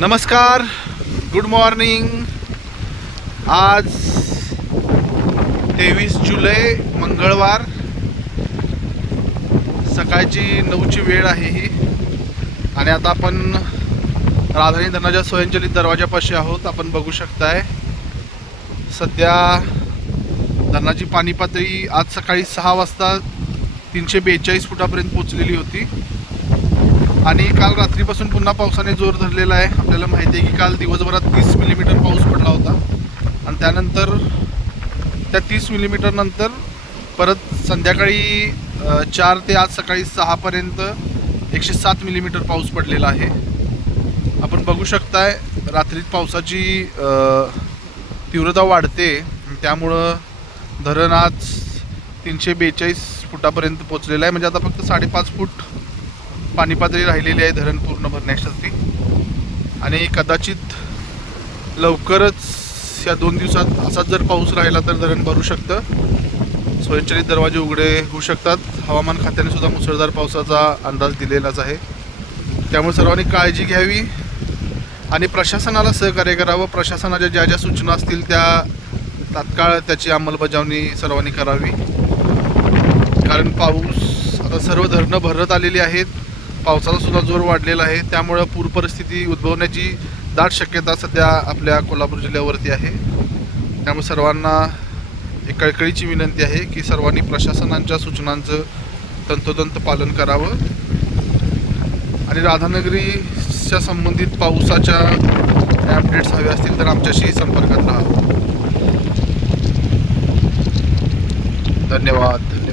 नमस्कार good morning आज तेवीस जुलै मंगळवार. सकाळची नऊची वेळ आहे ही. आणि आता आपण राधानी धरणाच्या स्वयंचलित दरवाजापाशी आहोत. आपण बघू शकताय सध्या धरणाची पाणी पातळी आज सकाळी सहा वाजता तीनशे बेचाळीस फुटापर्यंत पोचलेली होती. आणि काल रात्रीपासून पुन्हा पावसाने जोर धरलेला आहे. आपल्याला माहिती आहे की काल दिवसभरात तीस मिलीमीटर पाऊस पडला होता. आणि त्यानंतर त्या तीस मिलीमीटरनंतर परत संध्याकाळी चार ते आज सकाळी सहापर्यंत एकशे सात मिलीमीटर पाऊस पडलेला आहे. आपण बघू शकताय रात्रीत पावसाची तीव्रता वाढते. त्यामुळं धरण आज तीनशे बेचाळीस फुटापर्यंत पोचलेलं आहे. म्हणजे आता फक्त साडेपाच फूट पाणी पातळी राहिलेली आहे धरण पूर्ण भरण्यासाठी आणि कदाचित लवकरच या दोन दिवसात असाच जर पाऊस राहिला तर धरण भरू शकतं. स्वयंचलित दरवाजे उघडे होऊ शकतात. हवामान खात्याने सुद्धा मुसळधार पावसाचा अंदाज दिलेलाच आहे. त्यामुळे सर्वांनी काळजी घ्यावी. आणि प्रशासनाला सहकार्य करावं. प्रशासनाच्या ज्या ज्या सूचना असतील त्या तात्काळ त्याची अंमलबजावणी सर्वांनी करावी. कारण पाऊस आता सर्व धरणं भरत आलेली आहेत. पावसाचा सुद्धा जोर वाढलेला आहे. त्यामुळं पूर परिस्थिती उद्भवण्याची दाट शक्यता सध्या आपल्या कोल्हापूर जिल्ह्यावरती आहे. त्यामुळे सर्वांना एक कळकळीची विनंती आहे की सर्वांनी प्रशासनांच्या सूचनांचं तंतोतंत पालन करावं. आणि राधानगरीच्या संबंधित पावसाच्या अपडेट्स हवे असतील तर आमच्याशी संपर्कात राहा. धन्यवाद.